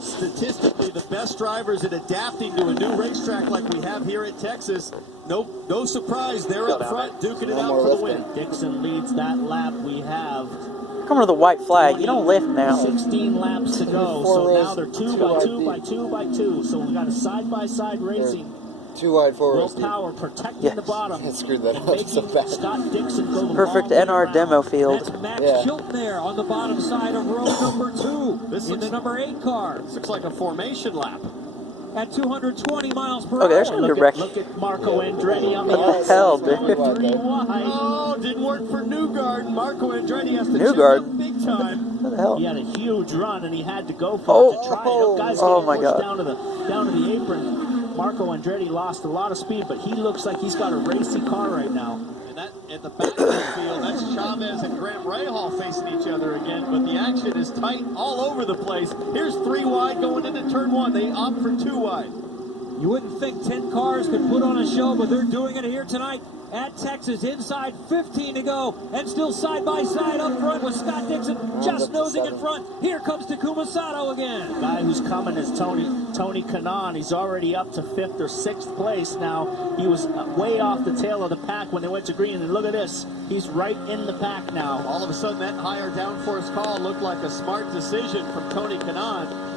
statistically the best drivers at adapting to a new racetrack like we have here at Texas. No surprise, they're up front, duking it out for the win. Dixon leads that lap. We have Come to the white flag. You don't lift now. 16 laps to go, so now they're 2 by 2 by 2 by 2. So we got a side-by-side racing. 2 wide, 4 Will Power protecting the bottom. I screwed that up so bad. Scott Dixon go the Perfect long way NR around. demo field. That's Max Chilton there on the bottom side of row number 2 in the number 8 car. This looks like a formation lap. At 220 miles per Okay, there's hour. gonna be a wreck. Look at Marco Andretti on the What the outside. hell, dude? Going 3 wide. Oh, didn't work for Newgarden. Marco Andretti has to Newgarden? check up big time. What the hell? He had a huge run and he had to go for it to try it. Guys Oh getting my pushed God. down to the apron. Marco Andretti lost a lot of speed, but he looks like he's got a racy car right now. And that at the back of the field, that's Chavez and Grant Rahal facing each other again, but the action is tight all over the place. Here's 3 wide going into turn 1. They opt for 2 wide. You wouldn't think 10 cars could put on a show, but they're doing it here tonight at Texas. Inside 15 to go, and still side by side up front with Scott Dixon just nosing in front. Here comes Takuma Sato again. The guy who's coming is Tony Kanaan. He's already up to 5th or 6th place now. He was way off the tail of the pack when they went to green, and look at this. He's right in the pack now. All of a sudden, that higher downforce call looked like a smart decision from Tony Kanaan.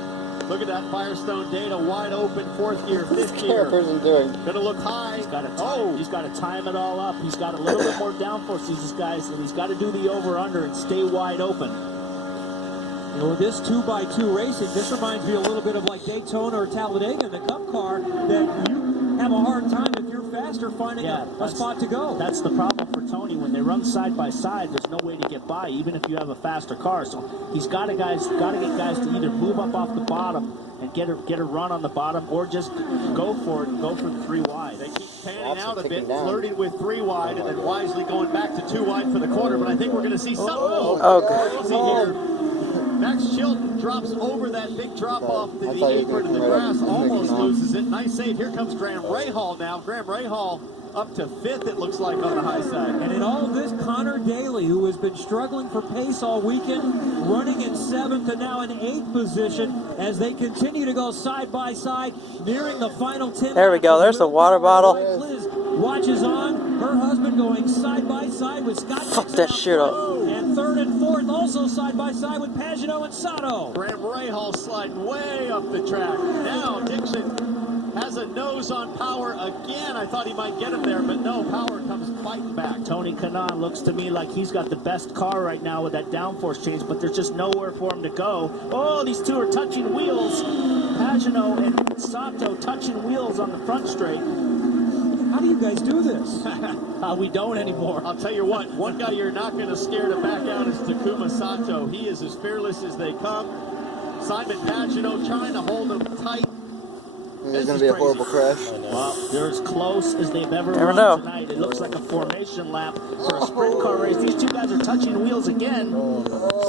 Look at that Firestone data, wide open, 4th gear, 5th gear. What's person doing? Gonna look high. He's got to time it all up. He's got a little bit more downforce, these guys, and he's got to do the over-under and stay wide open. You know, with this 2x2 racing, this reminds me a little bit of like Daytona or Talladega in the Cup car, that you have a hard time if you're faster finding a spot to go. That's the problem for Tony. When they run side by side, there's no way to get by, even if you have a faster car. So he's got to get guys to either move up off the bottom and get a run on the bottom, or just go for it and go for the 3 wide. They keep panning out a bit, flirting with 3 wide, and then wisely going back to 2 wide for the corner. But I think we're going to see something. Max Chilton drops over that big drop off the apron in the grass, almost loses it. Nice save. Here comes Graham Rahal now. Graham Rahal up to 5th, it looks like, on the high side. And in all of this, Connor Daly, who has been struggling for pace all weekend, running in 7th and now in 8th position as they continue to go side by side, nearing the final 10. There we go. There's the water bottle. Liz watches on, her husband going side by side with Scott Dixon. Fuck that shit up. And 3rd and 4th also side by side with Pagano and Sato. Graham Rahal sliding way up the track. Now Dixon has a nose on Power again. I thought he might get him there, but no, Power comes fighting back. Tony Kanaan looks to me like he's got the best car right now with that downforce change, but there's just nowhere for him to go. Oh, these two are touching wheels. Pagano and Sato touching wheels on the front straight. How do you guys do this? We don't anymore. I'll tell you what, one guy you're not going to scare to back out is Takuma Sato. He is as fearless as they come. Simon Pagano trying to hold him tight. There's going to be a horrible crash. Well, they're as close as they've ever Never run know. tonight. It looks like a formation lap for a sprint car race. These 2 guys are touching wheels again.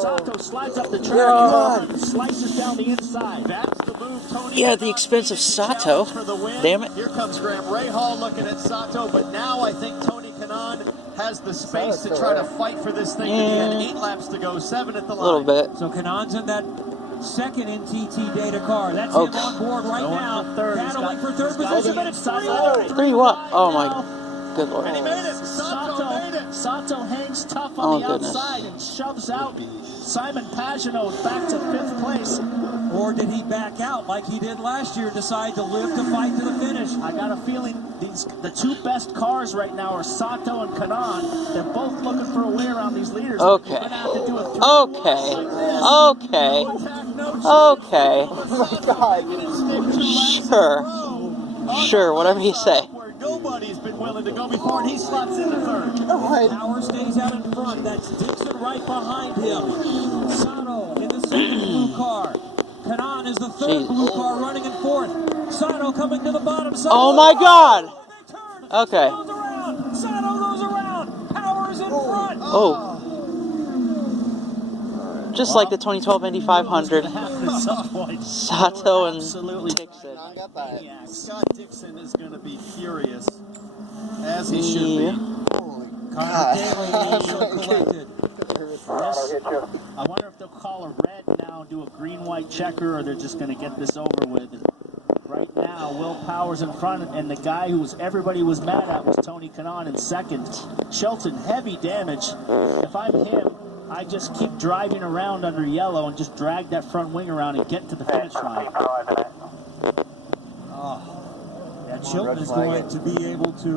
Sato slides up the track and slices down the inside. That's the move, Tony. Yeah, at the expense of Sato. For the win. Damn it. Here comes Graham Rahal looking at Sato, but now I think Tony Kanaan has the space to try to fight for this thing. He had 8 laps to go, 7 at the line. A little bit. So Kanaan's in that second NTT data car. That's him on board right now. Battling for 3rd position, but it's 3 what? Oh my good lord. And he made it. Sato made it. Sato hangs tough on the goodness. outside and shoves out Simon Pagano back to 5th place. Or did he back out like he did last year and decide to live to fight to the finish? I got a feeling the 2 best cars right now are Sato and Kanaan. They're both looking for a way around these leaders. Okay. They're gonna have to do a 3 Okay. Okay. Okay. Sure, whatever you say. Where nobody's been willing to go before, and he slots into 3rd. Power stays out in front. That's Dixon right behind him. Sato in the 2nd blue car. Kanaan is the 3rd blue car running in 4th. Sato coming to the bottom side. Oh my god! Okay. Sato goes around. Power's in front. Oh. Just like the 2012 Indy 500. Sato and Dixon. Scott Dixon is going to be furious, as he should be. Connor Daly also collected. just risk. I wonder if they'll call a red now and do a green-white checker, or they're just going to get this over with. Right now, Will Powers in front, and the guy who everybody was mad at was Tony Kanaan in second. Chilton, heavy damage. If I'm him, I just keep driving around under yellow and just drag that front wing around and get to the finish line. Yeah, Chilton is going to be able to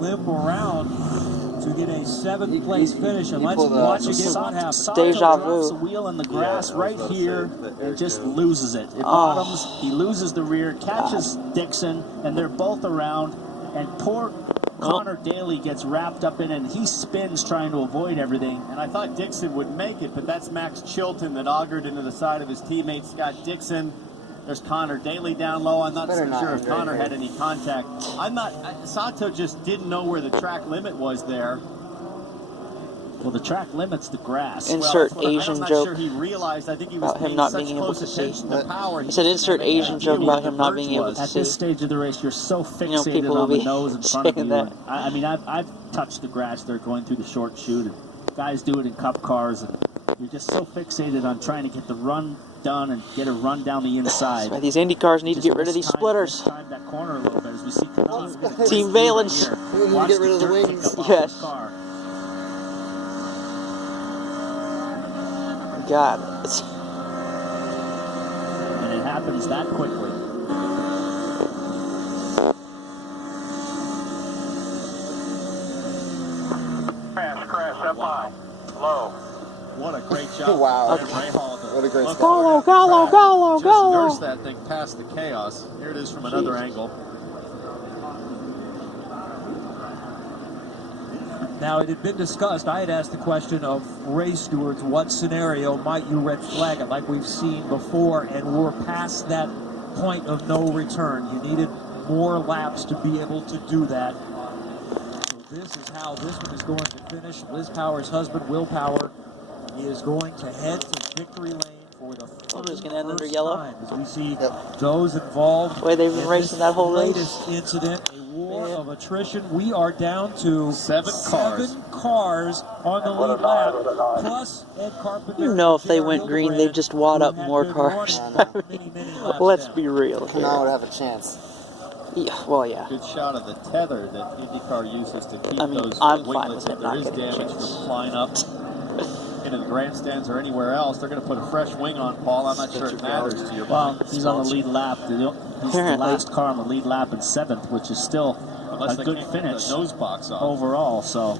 limp around to get a 7th place finish, and let's watch again what happens. Deja vu. Drops the wheel in the grass right here and just loses it. It bottoms, he loses the rear, catches Dixon, and they're both around, and poor Connor Daly gets wrapped up in it, and he spins trying to avoid everything. And I thought Dixon would make it, but that's Max Chilton that augured into the side of his teammate Scott Dixon. There's Connor Daly down low. I'm not sure if Connor had any contact. Sato just didn't know where the track limit was there. Well, the track limit's the grass. Insert Asian I'm not joke sure he realized. I think he was about him paying not such being able close to see. attention to power. He said insert Asian joke about him not being able to At see. this stage of the race, you're so fixated people on will the be nose in front of you. saying that. I mean, I've touched the grass. They're going through the short chute, and guys do it in cup cars, and you're just so fixated on trying to get the run done and get a run down the inside. That's why these Indy cars need to get rid of these Just splitters. time that corner a little bit as we see Kanaan. Team Valence. We need to get rid of the wings. Yes. God. And it happens that quickly. Crash up high. Low. What a great job. Wow. Graham Rahal to What a great look spot. over Gallo, the track. Gallo, Just Gallo. nurse that thing past the chaos. Here it is from another angle. Now, it had been discussed. I had asked the question of race stewards, what scenario might you red flag it like we've seen before, and we're past that point of no return. You needed more laps to be able to do that. So this is how this one is going to finish. Liz Power's husband, Will Power, is going to head to victory lane for the It's gonna end under first yellow. time as we see those involved. The way they've been in racing this that whole race. latest incident, a war of attrition. We are down to 7 cars. 7 cars on the lead lap, plus Ed Carpenter. You know if they and went Jared green, Hildebrand, they'd just wad who up had more been cars. running many laps Let's down. be real Kanaan here. would have a chance. Yeah, well, yeah. Good shot of the tether that IndyCar uses to keep I mean, those I'm fine winglets with if him there not is getting a damage chance. from flying up into the grandstands or anywhere else. They're going to put a fresh wing on, Paul. I'm not sure it matters to your Well, he's on the lead lap. He's the Apparently. last car on the lead lap in 7th, which is still unless a they good can't get finish the nose box off. overall. So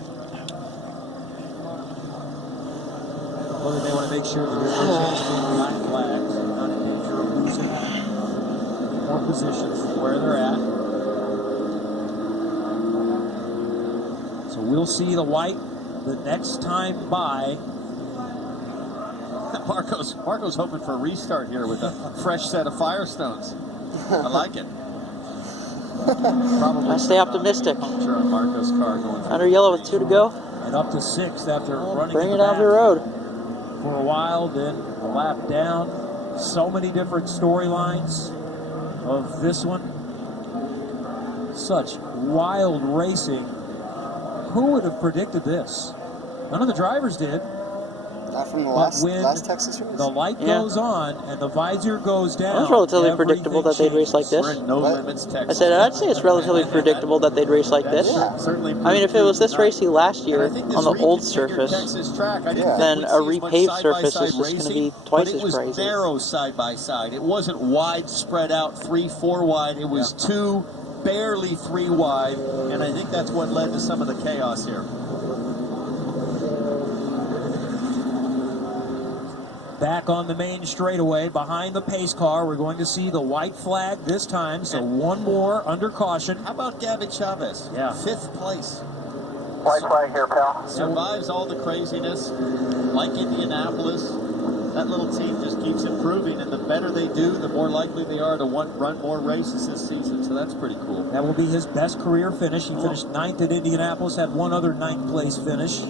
Well, they want to make sure that there's no chance of any black flags. They're not in danger of losing any more positions from where they're at. So we'll see the white the next time by. Marco's hoping for a restart here with a fresh set of Firestones. I like it. Probably I stay optimistic. puncture on Marco's car going Under yellow with 2 to go. And up to 6th after running Bring in it the down the back road. for a while, then a lap down. So many different storylines of this one. Such wild racing. Who would have predicted this? None of the drivers did. Not from the But when last Texas race? the light goes on and the visor goes down, It was relatively everything predictable that they'd race like changes. this. We're in no What? limits, I Texas. said, I'd say it's relatively predictable that they'd race like this. Yeah. Certainly I mean, if it was this proved racy last year And I think this on the old reconfigured surface, Texas track, I didn't Yeah. think then we'd a see as much repaved surface side-by-side is just gonna racing, be twice but as it was crazy. narrow side by side. It wasn't wide, spread out, 3-4 wide. It was 2, barely 3 wide, and I think that's what led to some of the chaos here. Back on the main straightaway behind the pace car, we're going to see the white flag this time, so one more under caution. How about Gavin Chavez? Yeah. 5th place. White flag here, pal. Survives all the craziness, like Indianapolis. That little team just keeps improving, and the better they do, the more likely they are to run more races this season. So that's pretty cool. That will be his best career finish. He finished 9th at Indianapolis, had one other 9th place finish.